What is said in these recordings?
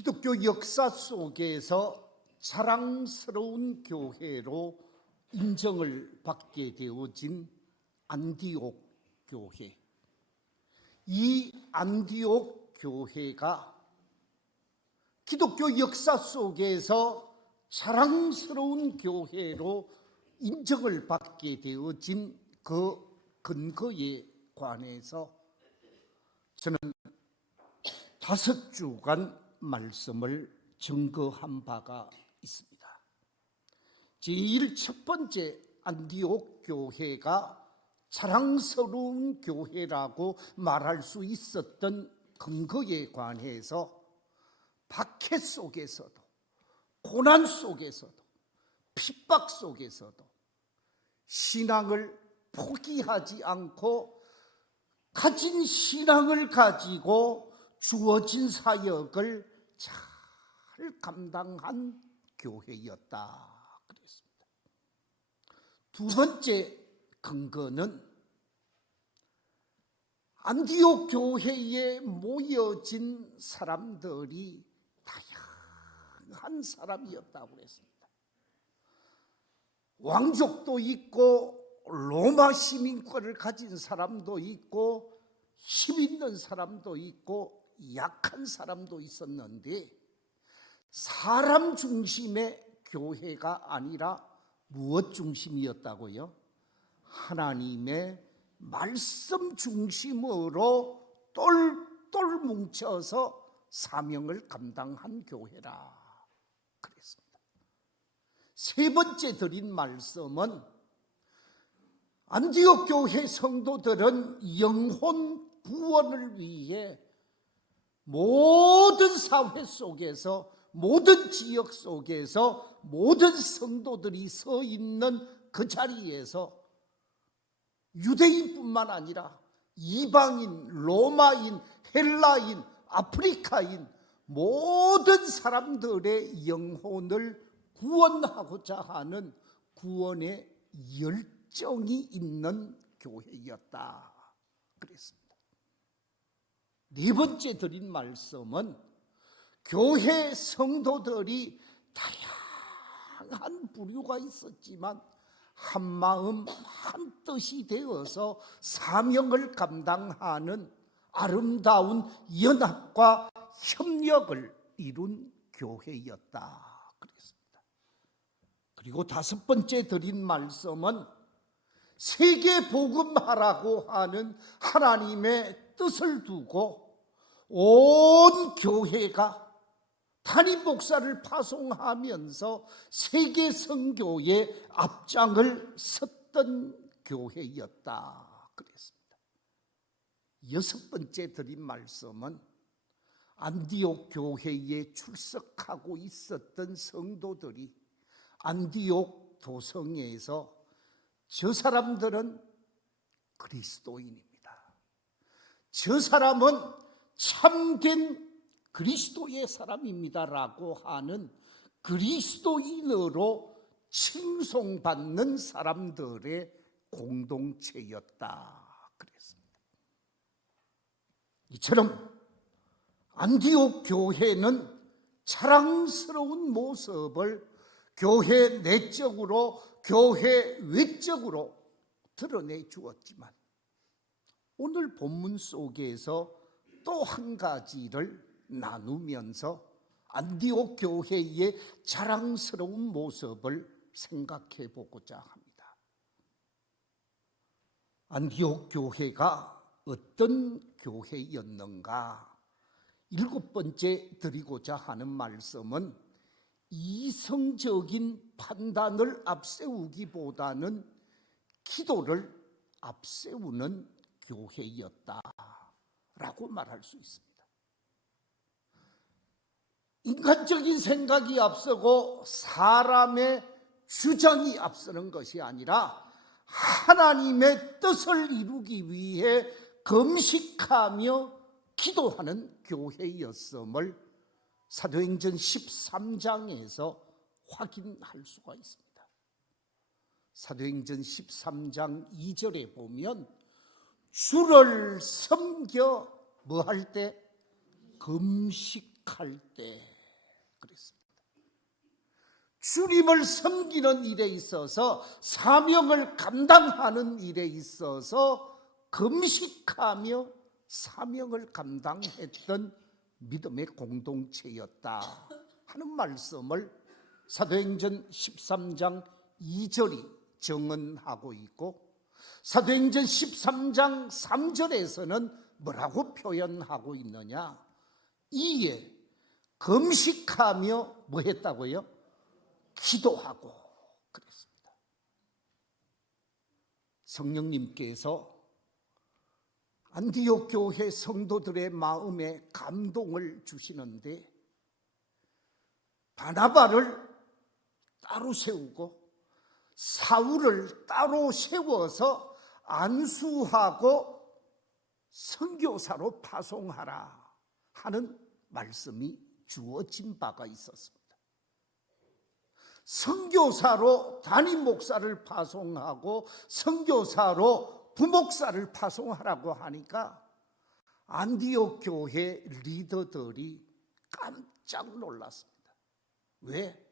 기독교 역사 속에서 자랑스러운 교회로 인정을 받게 되어진 안디옥 교회. 이 안디옥 교회가 기독교 역사 속에서 자랑스러운 교회로 인정을 받게 되어진 그 근거에 관해서 저는 5주간 말씀을 증거한 바가 있습니다. 제일 첫 번째 안디옥 교회가 자랑스러운 교회라고 말할 수 있었던 근거에 관해서 박해 속에서도 고난 속에서도 핍박 속에서도 신앙을 포기하지 않고 가진 신앙을 가지고 주어진 사역을 잘 감당한 교회였다 그랬습니다. 두 번째 근거는 안디옥 교회에 모여진 사람들이 다양한 사람이었다고 그랬습니다. 왕족도 있고 로마 시민권을 가진 사람도 있고 힘 있는 사람도 있고 약한 사람도 있었는데 사람 중심의 교회가 아니라 무엇 중심이었다고요? 하나님의 말씀 중심으로 똘똘 뭉쳐서 사명을 감당한 교회라 그랬습니다. 세 번째 드린 말씀은 안디옥 교회 성도들은 영혼 구원을 위해 모든 사회 속에서 모든 지역 속에서 모든 성도들이 서 있는 그 자리에서 유대인뿐만 아니라 이방인, 로마인, 헬라인, 아프리카인 모든 사람들의 영혼을 구원하고자 하는 구원의 열정이 있는 교회였다 그랬습니다. 네 번째 드린 말씀은 교회 성도들이 다양한 부류가 있었지만 한 마음 한 뜻이 되어서 사명을 감당하는 아름다운 연합과 협력을 이룬 교회였다 그랬습니다. 그리고 다섯 번째 드린 말씀은 세계 복음화라고 하는 하나님의 뜻을 두고 온 교회가 단임 목사를 파송하면서 세계 선교의 앞장을 섰던 교회였다 그랬습니다. 여섯 번째 드린 말씀은 안디옥 교회에 출석하고 있었던 성도들이 안디옥 도성에서 저 사람들은 그리스도인입니다. 저 사람은 참된 그리스도의 사람입니다라고 하는 그리스도인으로 칭송받는 사람들의 공동체였다 그랬습니다. 이처럼 안디옥 교회는 자랑스러운 모습을 교회 내적으로 교회 외적으로 드러내 주었지만 오늘 본문 속에서 또 한 가지를 나누면서 안디옥 교회의 자랑스러운 모습을 생각해 보고자 합니다. 안디옥 교회가 어떤 교회였는가? 7번째 드리고자 하는 말씀은 이성적인 판단을 앞세우기보다는 기도를 앞세우는 교회였다라고 말할 수 있습니다. 인간적인 생각이 앞서고 사람의 주장이 앞서는 것이 아니라 하나님의 뜻을 이루기 위해 금식하며 기도하는 교회였음을 사도행전 13장에서 확인할 수가 있습니다. 사도행전 13장 2절에 보면 주를 섬겨 뭐 할 때? 금식할 때 그랬습니다. 주님을 섬기는 일에 있어서, 사명을 감당하는 일에 있어서 금식하며 사명을 감당했던 믿음의 공동체였다 하는 말씀을 사도행전 13장 2절이 증언하고 있고, 사도행전 13장 3절에서는 뭐라고 표현하고 있느냐? 이에 금식하며 뭐 했다고요? 기도하고 그랬습니다. 성령님께서 안디옥 교회 성도들의 마음에 감동을 주시는데, 바나바를 따로 세우고 사울을 따로 세워서 안수하고 선교사로 파송하라 하는 말씀이 주어진 바가 있었습니다. 선교사로 담임 목사를 파송하고 선교사로 부목사를 파송하라고 하니까 안디옥 교회 리더들이 깜짝 놀랐습니다. 왜?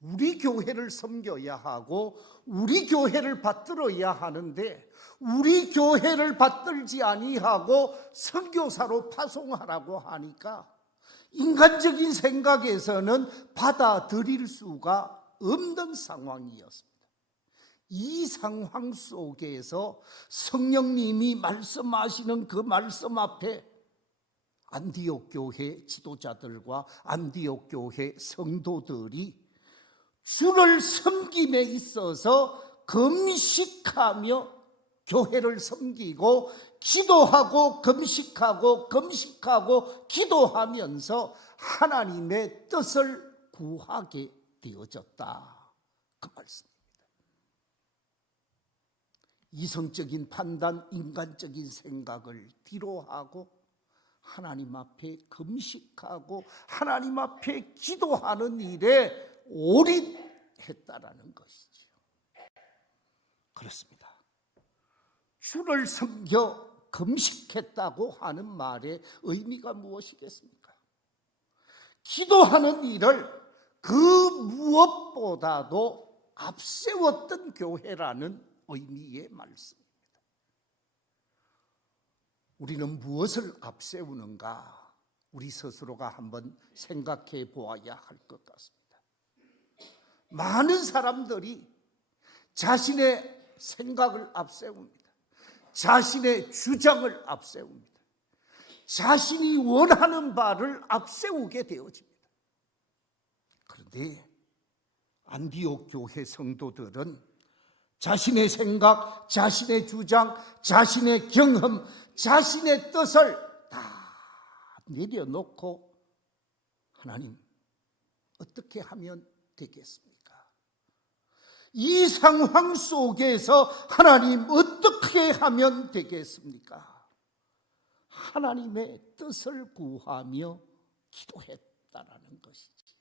우리 교회를 섬겨야 하고 우리 교회를 받들어야 하는데, 우리 교회를 받들지 아니하고 선교사로 파송하라고 하니까 인간적인 생각에서는 받아들일 수가 없는 상황이었습니다. 이 상황 속에서 성령님이 말씀하시는 그 말씀 앞에 안디옥 교회 지도자들과 안디옥 교회 성도들이 주를 섬김에 있어서 금식하며 교회를 섬기고, 기도하고 금식하고 기도하면서 하나님의 뜻을 구하게 되어졌다, 그 말씀입니다. 이성적인 판단, 인간적인 생각을 뒤로하고 하나님 앞에 금식하고 하나님 앞에 기도하는 일에 올인했다라는 것이죠. 그렇습니다. 주를 섬겨 금식했다고 하는 말의 의미가 무엇이겠습니까? 기도하는 일을 그 무엇보다도 앞세웠던 교회라는 의미의 말씀입니다. 우리는 무엇을 앞세우는가? 우리 스스로가 한번 생각해 보아야 할 것 같습니다. 많은 사람들이 자신의 생각을 앞세웁니다. 자신의 주장을 앞세웁니다. 자신이 원하는 바를 앞세우게 되어집니다. 그런데 안디옥 교회 성도들은 자신의 생각, 자신의 주장, 자신의 경험, 자신의 뜻을 다 내려놓고, 하나님, 어떻게 하면 되겠습니까? 이 상황 속에서 하나님, 어떻게 하면 되겠습니까? 하나님의 뜻을 구하며 기도했다라는 것이지요.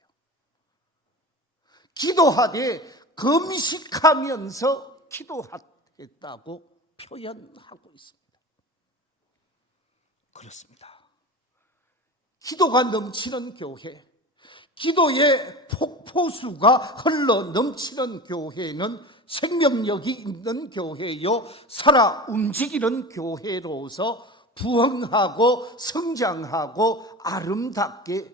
기도하되 금식하면서 기도했다고 표현하고 있습니다. 그렇습니다. 기도가 넘치는 교회, 기도의 폭포수가 흘러 넘치는 교회는 생명력이 있는 교회요, 살아 움직이는 교회로서 부흥하고 성장하고 아름답게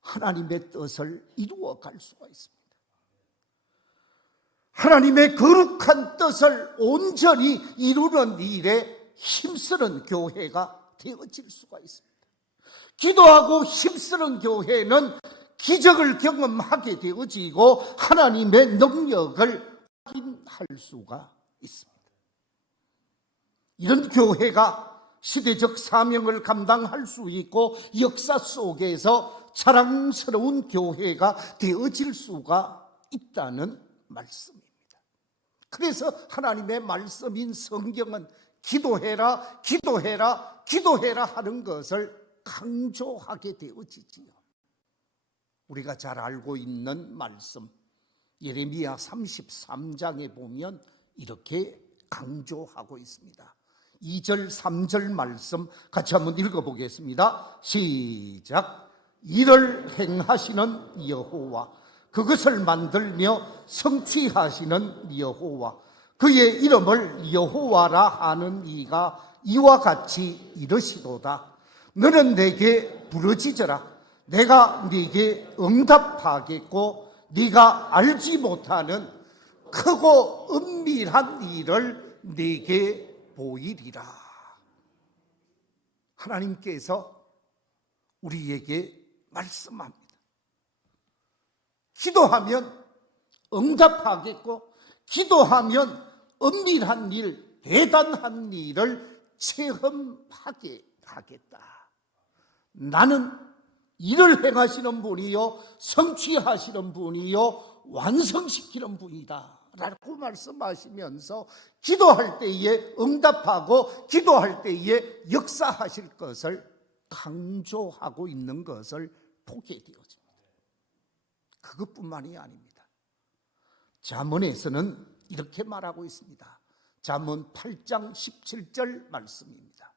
하나님의 뜻을 이루어갈 수가 있습니다. 하나님의 거룩한 뜻을 온전히 이루는 일에 힘쓰는 교회가 되어질 수가 있습니다. 기도하고 힘쓰는 교회는 기적을 경험하게 되어지고 하나님의 능력을 확인할 수가 있습니다. 이런 교회가 시대적 사명을 감당할 수 있고 역사 속에서 자랑스러운 교회가 되어질 수가 있다는 말씀입니다. 그래서 하나님의 말씀인 성경은 기도해라, 기도해라, 기도해라 하는 것을 강조하게 되어지지요. 우리가 잘 알고 있는 말씀, 예레미야 33장에 보면 이렇게 강조하고 있습니다. 2절, 3절 말씀 같이 한번 읽어보겠습니다. 시작. 일을 행하시는 여호와, 그것을 만들며 성취하시는 여호와, 그의 이름을 여호와라 하는 이가 이와 같이 이르시도다. 너는 내게 부르짖어라. 내가 네게 응답하겠고 네가 알지 못하는 크고 은밀한 일을 네게 보이리라. 하나님께서 우리에게 말씀합니다. 기도하면 응답하겠고 기도하면 은밀한 일, 대단한 일을 체험하게 하겠다. 나는 일을 행하시는 분이요, 성취하시는 분이요, 완성시키는 분이다 라고 말씀하시면서 기도할 때에 응답하고 기도할 때에 역사하실 것을 강조하고 있는 것을 보게 되어집니다. 그것뿐만이 아닙니다. 잠언에서는 이렇게 말하고 있습니다. 잠언 8장 17절 말씀입니다.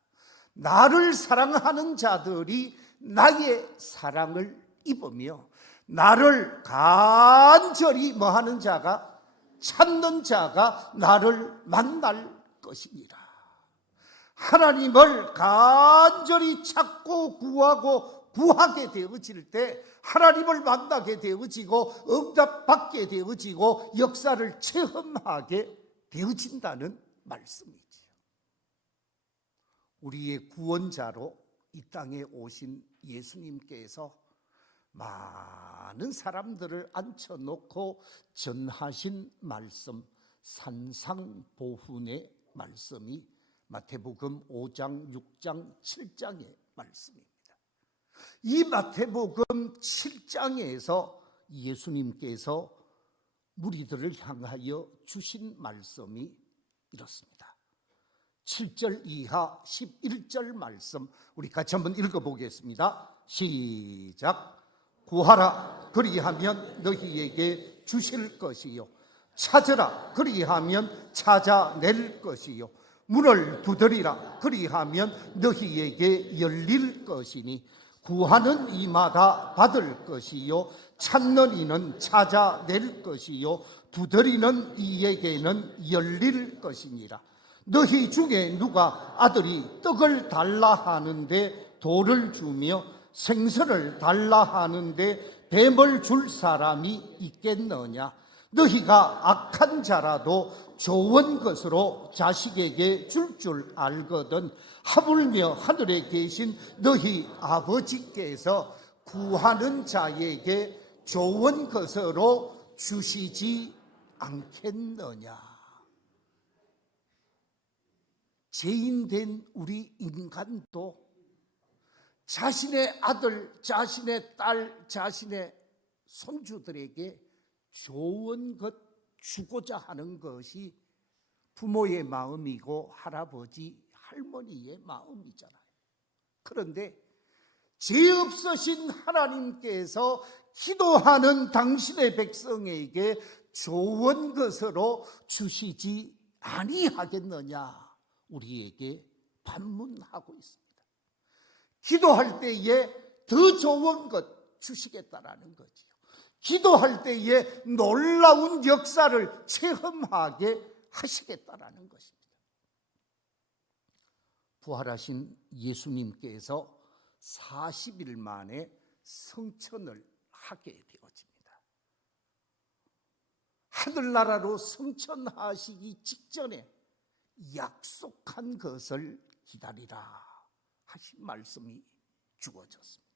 나를 사랑하는 자들이 나의 사랑을 입으며 나를 간절히 뭐하는 자가, 찾는 자가 나를 만날 것이니라. 하나님을 간절히 찾고 구하게 되어질 때 하나님을 만나게 되어지고 응답받게 되어지고 역사를 체험하게 되어진다는 말씀이지요. 우리의 구원자로 이 땅에 오신 예수님께서 많은 사람들을 앉혀놓고 전하신 말씀, 산상보훈의 말씀이 마태복음 5장, 6장, 7장의 말씀입니다. 이 마태복음 7장에서 예수님께서 무리들을 향하여 주신 말씀이 이렇습니다. 7절 이하 11절 말씀 우리 같이 한번 읽어보겠습니다. 시작. 구하라 그리하면 너희에게 주실 것이요, 찾으라 그리하면 찾아낼 것이요, 문을 두드리라 그리하면 너희에게 열릴 것이니 구하는 이마다 받을 것이요, 찾는 이는 찾아낼 것이요, 두드리는 이에게는 열릴 것이니라. 너희 중에 누가 아들이 떡을 달라 하는데 돌을 주며 생선을 달라 하는데 뱀을 줄 사람이 있겠느냐? 너희가 악한 자라도 좋은 것으로 자식에게 줄 알거든 하물며 하늘에 계신 너희 아버지께서 구하는 자에게 좋은 것으로 주시지 않겠느냐. 죄인된 우리 인간도 자신의 아들, 자신의 딸, 자신의 손주들에게 좋은 것 주고자 하는 것이 부모의 마음이고 할아버지, 할머니의 마음이잖아요. 그런데 죄 없으신 하나님께서 기도하는 당신의 백성에게 좋은 것으로 주시지 아니하겠느냐, 우리에게 반문하고 있습니다. 기도할 때에 더 좋은 것 주시겠다라는 거지요. 기도할 때에 놀라운 역사를 체험하게 하시겠다라는 것입니다. 부활하신 예수님께서 40일 만에 성천을 하게 되어집니다. 하늘나라로 성천하시기 직전에 약속한 것을 기다리라 하신 말씀이 주어졌습니다.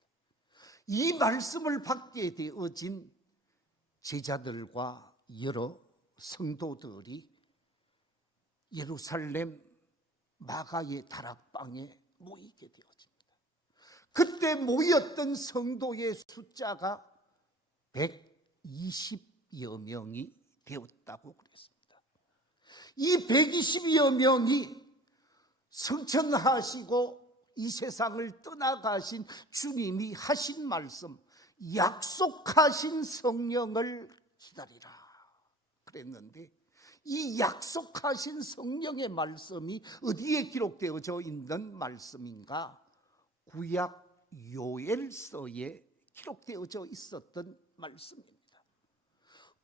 이 말씀을 받게 되어진 제자들과 여러 성도들이 예루살렘 마가의 다락방에 모이게 되어집니다. 그때 모였던 성도의 숫자가 120여 명이 되었다고 그랬습니다. 이 120여 명이 성천하시고 이 세상을 떠나가신 주님이 하신 말씀, 약속하신 성령을 기다리라 그랬는데, 이 약속하신 성령의 말씀이 어디에 기록되어져 있는 말씀인가? 구약 요엘서에 기록되어져 있었던 말씀입니다.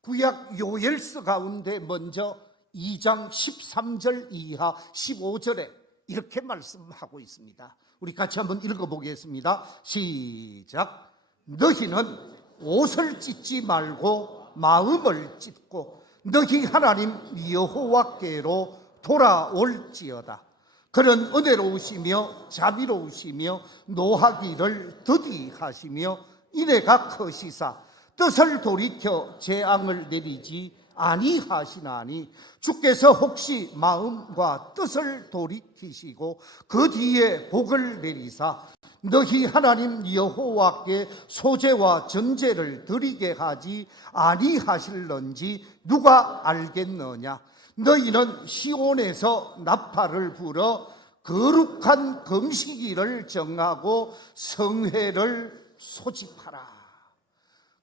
구약 요엘서 가운데 먼저 2장 13절 이하 15절에 이렇게 말씀하고 있습니다. 우리 같이 한번 읽어보겠습니다. 시작. 너희는 옷을 찢지 말고 마음을 찢고 너희 하나님 여호와께로 돌아올지어다. 그는 은혜로우시며 자비로우시며 노하기를 더디하시며 인애가 크시사 뜻을 돌이켜 재앙을 내리지 아니하시나니 주께서 혹시 마음과 뜻을 돌이키시고 그 뒤에 복을 내리사 너희 하나님 여호와께 소제와 전제를 드리게 하지 아니하실런지 누가 알겠느냐. 너희는 시온에서 나팔을 불어 거룩한 금식일을 정하고 성회를 소집하라.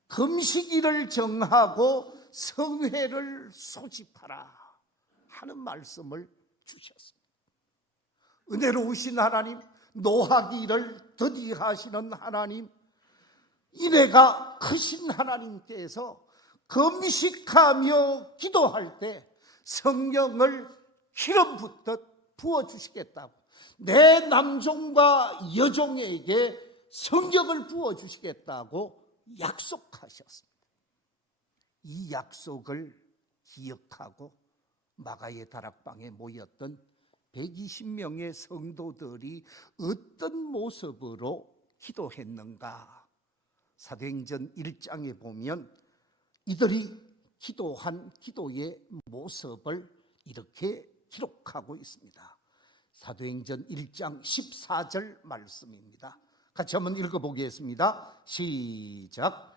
금식일을 정하고 성회를 소집하라 하는 말씀을 주셨습니다. 은혜로우신 하나님, 노하기를 더디하시는 하나님, 인애가 크신 하나님께서 금식하며 기도할 때 성령을 기름 붓듯 부어주시겠다고, 내 남종과 여종에게 성령을 부어주시겠다고 약속하셨습니다. 이 약속을 기억하고 마가의 다락방에 모였던 120명의 성도들이 어떤 모습으로 기도했는가? 사도행전 1장에 보면 이들이 기도한 기도의 모습을 이렇게 기록하고 있습니다. 사도행전 1장 14절 말씀입니다. 같이 한번 읽어보겠습니다. 시작.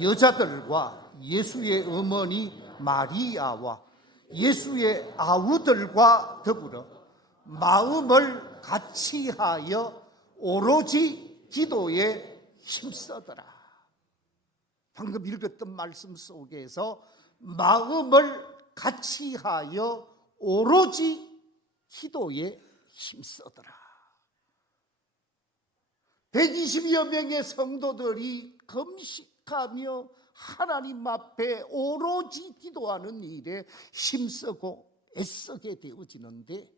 여자들과 예수의 어머니 마리아와 예수의 아우들과 더불어 마음을 같이하여 오로지 기도에 힘쓰더라. 방금 읽었던 말씀 속에서 마음을 같이하여 오로지 기도에 힘쓰더라. 120여 명의 성도들이 금식하며 하나님 앞에 오로지 기도하는 일에 힘쓰고 애쓰게 되어지는데,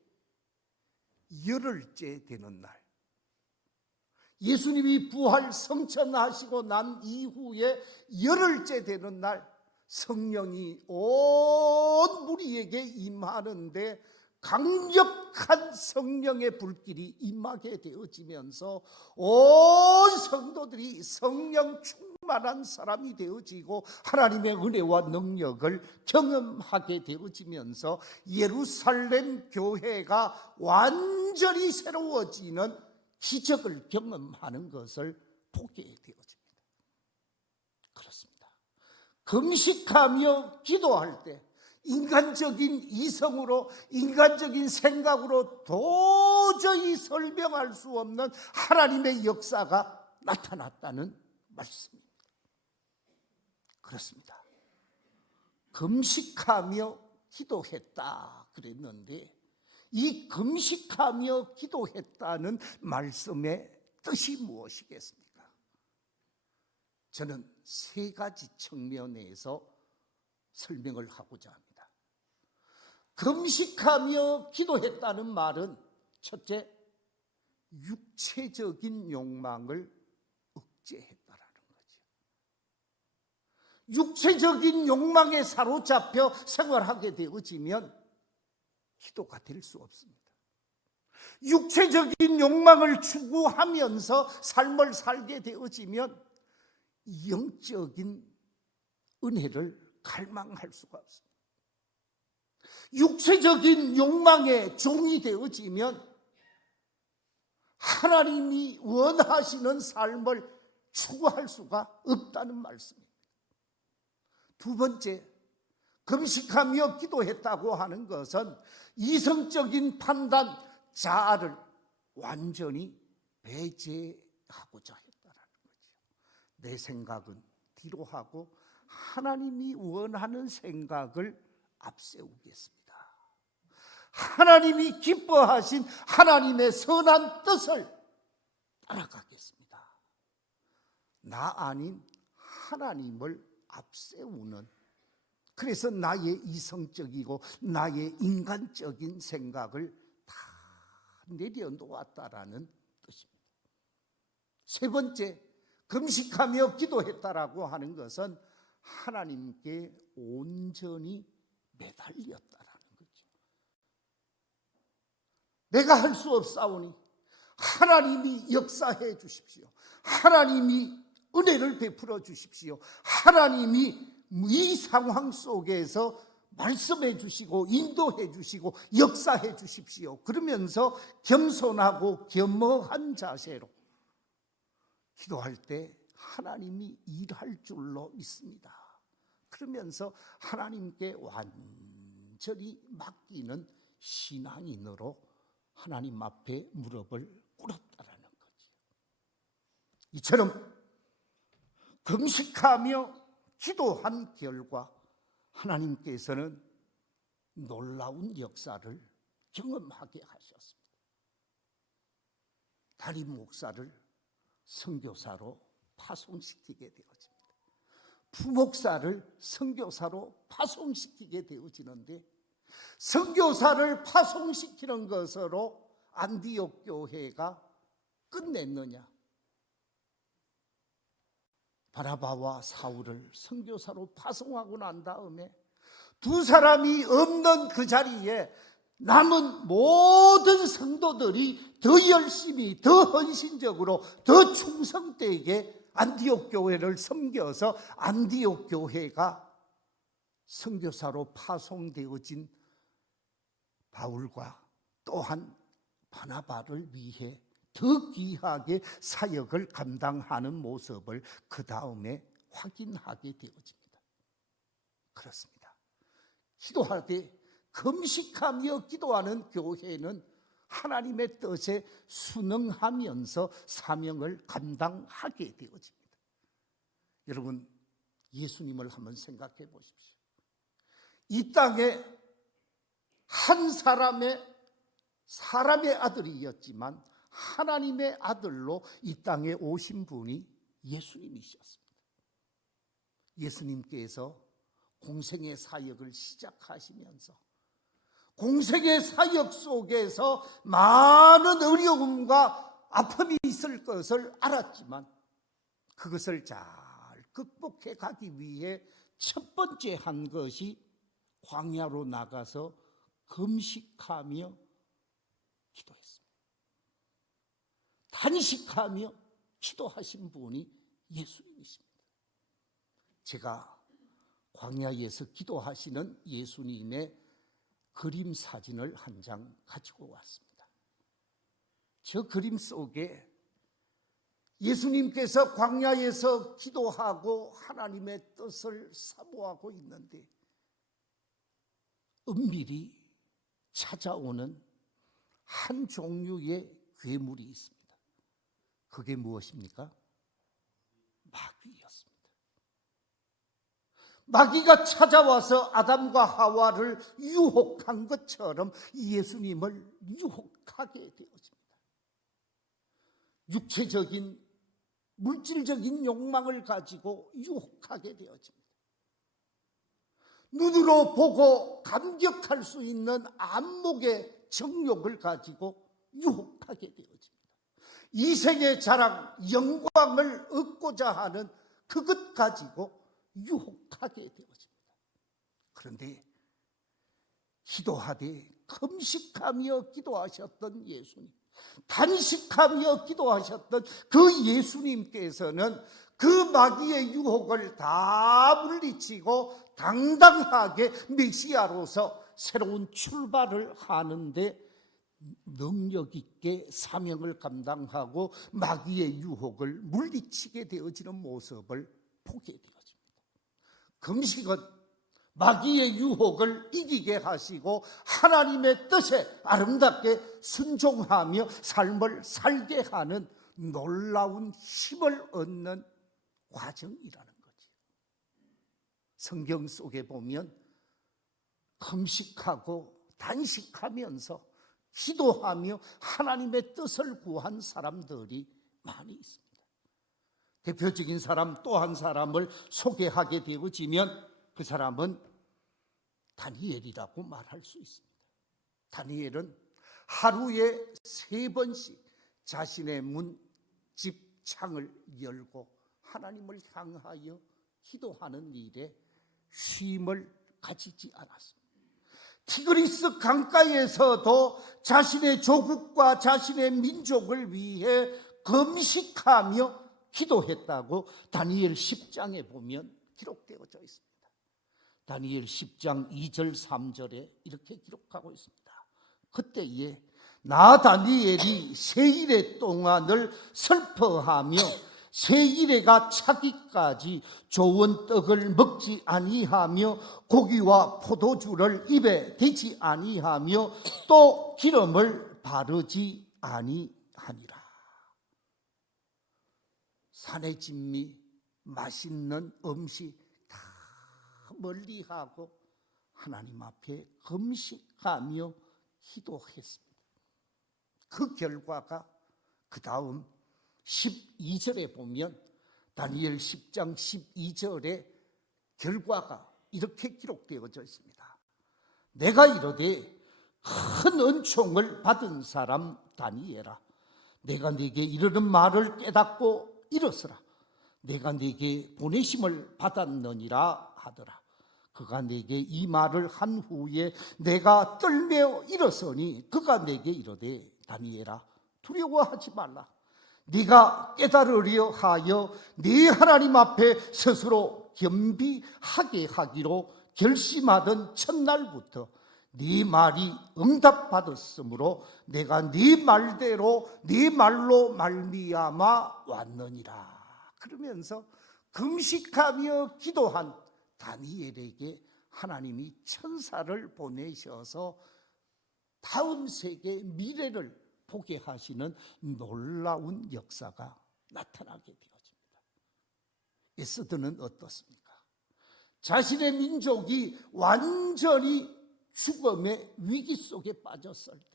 열흘째 되는 날, 예수님이 부활 성천하시고 난 이후에 열흘째 되는 날, 성령이 온 무리에게 임하는데 강력한 성령의 불길이 임하게 되어지면서 온 성도들이 성령 충만한 사람이 되어지고 하나님의 은혜와 능력을 경험하게 되어지면서 예루살렘 교회가 완전히 새로워지는 기적을 경험하는 것을 보게 되어집니다. 그렇습니다. 금식하며 기도할 때 인간적인 이성으로, 인간적인 생각으로 도저히 설명할 수 없는 하나님의 역사가 나타났다는 말씀입니다. 그렇습니다. 금식하며 기도했다 그랬는데, 이 금식하며 기도했다는 말씀의 뜻이 무엇이겠습니까? 저는 세 가지 측면에서 설명을 하고자 합니다. 금식하며 기도했다는 말은 첫째, 육체적인 욕망을 억제했다라는 거죠. 육체적인 욕망에 사로잡혀 생활하게 되어지면 기도가 될 수 없습니다. 육체적인 욕망을 추구하면서 삶을 살게 되어지면 영적인 은혜를 갈망할 수가 없습니다. 육체적인 욕망의 종이 되어지면 하나님이 원하시는 삶을 추구할 수가 없다는 말씀입니다. 두 번째, 금식하며 기도했다고 하는 것은 이성적인 판단, 자아를 완전히 배제하고자 했다는 거죠. 내 생각은 뒤로 하고 하나님이 원하는 생각을 앞세우겠습니다. 하나님이 기뻐하신 하나님의 선한 뜻을 따라가겠습니다. 나 아닌 하나님을 앞세우는, 그래서 나의 이성적이고 나의 인간적인 생각을 다 내려놓았다라는 뜻입니다. 세 번째, 금식하며 기도했다라고 하는 것은 하나님께 온전히 매달렸다라는 거죠. 내가 할 수 없사오니 하나님이 역사해 주십시오. 하나님이 은혜를 베풀어 주십시오. 하나님이 이 상황 속에서 말씀해 주시고 인도해 주시고 역사해 주십시오. 그러면서 겸손하고 겸허한 자세로 기도할 때 하나님이 일할 줄로 믿습니다. 그러면서 하나님께 완전히 맡기는 신앙인으로 하나님 앞에 무릎을 꿇었다라는 거죠. 이처럼 금식하며 기도한 결과 하나님께서는 놀라운 역사를 경험하게 하셨습니다. 담임 목사를 선교사로 파송시키게 되어집니다. 부목사를 선교사로 파송시키게 되어지는데, 선교사를 파송시키는 것으로 안디옥 교회가 끝냈느냐? 바나바와 사울을 선교사로 파송하고 난 다음에 두 사람이 없는 그 자리에 남은 모든 성도들이 더 열심히, 더 헌신적으로, 더 충성되게 안디옥 교회를 섬겨서 안디옥 교회가 선교사로 파송되어진 바울과 또한 바나바를 위해 더 귀하게 사역을 감당하는 모습을 그 다음에 확인하게 되어집니다. 그렇습니다. 기도할 때 금식하며 기도하는 교회는 하나님의 뜻에 순응하면서 사명을 감당하게 되어집니다. 여러분, 예수님을 한번 생각해 보십시오. 이 땅에 한 사람의 아들이었지만 하나님의 아들로 이 땅에 오신 분이 예수님이셨습니다. 예수님께서 공생의 사역을 시작하시면서 공생의 사역 속에서 많은 어려움과 아픔이 있을 것을 알았지만 그것을 잘 극복해 가기 위해 첫 번째 한 것이 광야로 나가서 금식하며 기도했습니다. 단식하며 기도하신 분이 예수님이십니다. 제가 광야에서 기도하시는 예수님의 그림 사진을 한 장 가지고 왔습니다. 저 그림 속에 예수님께서 광야에서 기도하고 하나님의 뜻을 사모하고 있는데 은밀히 찾아오는 한 종류의 괴물이 있습니다. 그게 무엇입니까? 마귀였습니다. 마귀가 찾아와서 아담과 하와를 유혹한 것처럼 예수님을 유혹하게 되어집니다. 육체적인 물질적인 욕망을 가지고 유혹하게 되어집니다. 눈으로 보고 감격할 수 있는 안목의 정욕을 가지고 유혹하게 되어집니다. 이생의 자랑, 영광을 얻고자 하는 그것 가지고 유혹하게 되어집니다. 그런데 기도하되 금식하며 기도하셨던 예수님, 단식하며 기도하셨던 그 예수님께서는 그 마귀의 유혹을 다 물리치고 당당하게 메시아로서 새로운 출발을 하는데 능력 있게 사명을 감당하고 마귀의 유혹을 물리치게 되어지는 모습을 보게 되어집니다. 금식은 마귀의 유혹을 이기게 하시고 하나님의 뜻에 아름답게 순종하며 삶을 살게 하는 놀라운 힘을 얻는 과정이라는 거죠. 성경 속에 보면 금식하고 단식하면서 기도하며 하나님의 뜻을 구한 사람들이 많이 있습니다. 대표적인 사람 또 한 사람을 소개하게 되어지면 그 사람은 다니엘이라고 말할 수 있습니다. 다니엘은 하루에 3번씩 자신의 문집 창을 열고 하나님을 향하여 기도하는 일에 쉼을 가지지 않았습니다. 티그리스 강가에서도 자신의 조국과 자신의 민족을 위해 금식하며 기도했다고 다니엘 10장에 보면 기록되어져 있습니다. 다니엘 10장 2절 3절에 이렇게 기록하고 있습니다. 그때에 나 다니엘이 세일의 동안을 슬퍼하며 세일에가 차기까지 좋은 떡을 먹지 아니하며 고기와 포도주를 입에 대지 아니하며 또 기름을 바르지 아니하니라. 산의 진미, 맛있는 음식 다 멀리하고 하나님 앞에 금식하며 기도했습니다. 그 결과가 그 다음 12절에 보면 다니엘 10장 12절에 결과가 이렇게 기록되어져 있습니다. 내가 이르되 큰 은총을 받은 사람 다니엘아, 내가 네게 이르는 말을 깨닫고 일어서라. 내가 네게 보내심을 받았느니라 하더라. 그가 내게 이 말을 한 후에 내가 떨며 일어서니 그가 내게 이르되 다니엘아, 두려워하지 말라. 네가 깨달으려 하여 네 하나님 앞에 스스로 겸비하게 하기로 결심하던 첫날부터 네 말이 응답받았으므로 내가 네 말대로 네 말로 말미암아 왔느니라. 그러면서 금식하며 기도한 다니엘에게 하나님이 천사를 보내셔서 다음 세계 미래를 보게 하시는 놀라운 역사가 나타나게 되어집니다. 에스더는 어떻습니까? 자신의 민족이 완전히 죽음의 위기 속에 빠졌을 때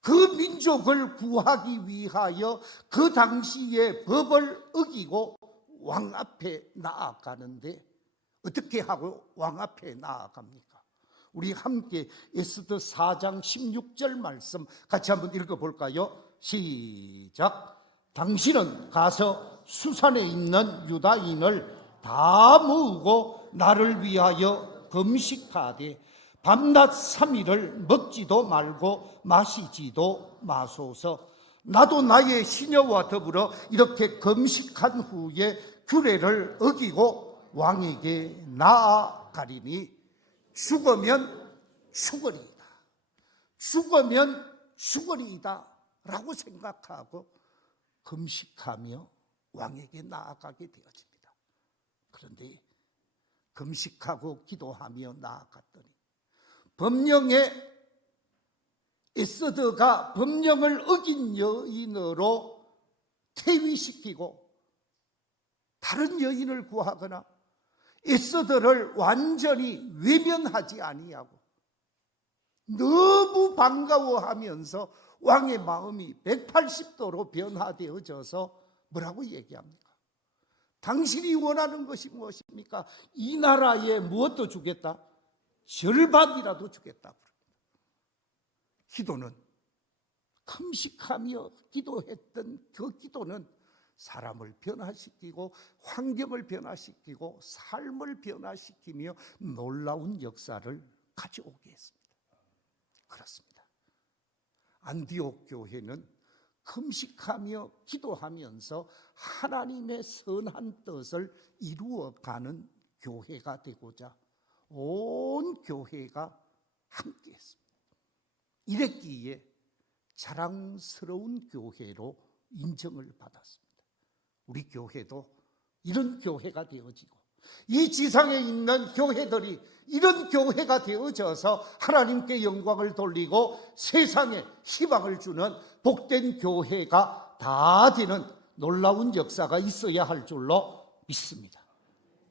그 민족을 구하기 위하여 그 당시의 법을 어기고 왕 앞에 나아가는데 어떻게 하고 왕 앞에 나아갑니까? 우리 함께 에스더 4장 16절 말씀 같이 한번 읽어볼까요? 시작. 당신은 가서 수산에 있는 유다인을 다 모으고 나를 위하여 금식하되 밤낮 3일을 먹지도 말고 마시지도 마소서. 나도 나의 시녀와 더불어 이렇게 금식한 후에 규례를 어기고 왕에게 나아가리니 죽으면 죽으리이다. 죽으면 죽으리이다 라고 생각하고 금식하며 왕에게 나아가게 되어집니다. 그런데 금식하고 기도하며 나아갔더니 법령에 에스더가 법령을 어긴 여인으로 퇴위시키고 다른 여인을 구하거나 에스더를 완전히 외면하지 아니하고 너무 반가워하면서 왕의 마음이 180도로 변화되어져서 뭐라고 얘기합니까? 당신이 원하는 것이 무엇입니까? 이 나라에 무엇도 주겠다? 절반이라도 주겠다. 기도는 금식하며 기도했던 그 기도는 사람을 변화시키고 환경을 변화시키고 삶을 변화시키며 놀라운 역사를 가져오게 했습니다. 그렇습니다. 안디옥 교회는 금식하며 기도하면서 하나님의 선한 뜻을 이루어가는 교회가 되고자 온 교회가 함께했습니다. 이랬기에 자랑스러운 교회로 인정을 받았습니다. 우리 교회도 이런 교회가 되어지고 이 지상에 있는 교회들이 이런 교회가 되어져서 하나님께 영광을 돌리고 세상에 희망을 주는 복된 교회가 다 되는 놀라운 역사가 있어야 할 줄로 믿습니다.